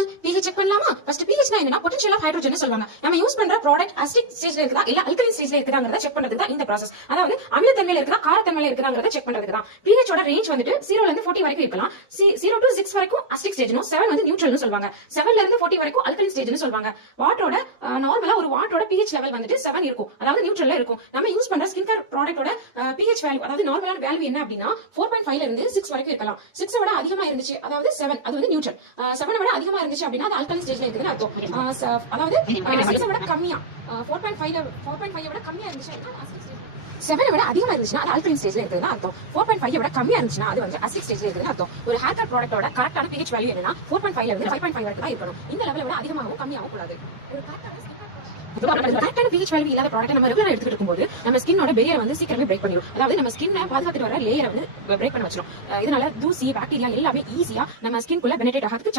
All pH check பண்ணலாமா? First pH னா என்னன்னா பொட்டன்ஷியல் ஆஃப் ஹைட்ரோஜன் சொல்வாங்க. நம்ம யூஸ் பண்ற ப்ராடக்ட் அசிடிக் ஸ்டேஜ்ல இருக்குதா இல்ல அல்கலைன் ஸ்டேஜ்ல இருக்குதாங்கறத செக் பண்றதுக்கு தான் இந்த process. அதாவது அமிலத்தன்மையில இருக்குதா காரத்தன்மையில இருக்குதாங்கறத செக் பண்றதுக்கு தான். pH ஓட ரேஞ்ச் வந்துட்டு 0 ல இருந்து 40 வரைக்கும் இருக்கலாம். 0 to 6 வரைக்கும் அசிடிக் ஸ்டேஜ்னும் 7 வந்து நியூட்ரல்னு சொல்வாங்க. 7 ல இருந்து 40 வரைக்கும் அல்கலைன் ஸ்டேஜ்னு சொல்வாங்க. வாட்டரோட நார்மலா ஒரு வாட்டரோட pH லெவல் வந்துட்டு 7 இருக்கும். அதாவது நியூட்ரல்ல இருக்கும். நம்ம யூஸ் பண்ற ஸ்கின் கேர் ப்ராடக்ட்டோட pH வேல்யூ அதாவது நார்மலான வேல்யூ என்ன அப்படினா 4.5 ல இருந்து 6 வரைக்கும் இருக்கலாம். 6 விட அதிகமா இருந்துச்சு அதாவது 7 அது வந்து நியூட்ரல். 7 விட அதிகமா இருந்துச்சு அப்படினா அது அல்கலைன் ஸ்டேஜ்ல இருக்குன்னு அர்த்தம். அதாவது 6 விட கம்மியா 4.5 விட கம்மியா இருந்துச்சு அப்படினா அசிடிக் ஸ்டேஜ். 7 விட அதிகமா இருந்துச்சுனா அது அல்கலைன் ஸ்டேஜ்ல இருக்குன்னு அர்த்தம். 4.5 விட கம்மியா இருந்துச்சுனா அது வந்து அசிடிக் ஸ்டேஜ்ல இருக்குன்னு அர்த்தம். ஒரு ஹேர் கேர் ப்ராடக்ட்டோட கரெக்ட்டான pH வேல்யூ என்னன்னா 4.5 ல இருந்து 5.5 வரைக்கும் தான் இருக்கணும். இந்த லெவலை விட அதிகமாகவும் கம்மியாகவும் கூடாது. ஒரு கரெக்டான pH வேல்யூ இல்லாத ப்ராடக்ட் நம்ம ரெகுலரா எடுத்துட்டு இருக்கும்போது நம்ம ஸ்கின்னோட பேரியர் வந்து சீக்கிரமே பிரேக் பண்ணிடும். அதாவது நம்ம ஸ்கின்னை பாதுகாத்துட்டு வர லேயரை வந்து பிரேக் பண்ண வச்சிரும். இதனால தூசி பாக்டீரியா எல்லாமே ஈஸியா நம்ம ஸ்கின்குள்ள பெனிட்ரேட் ஆகிறதுக்கு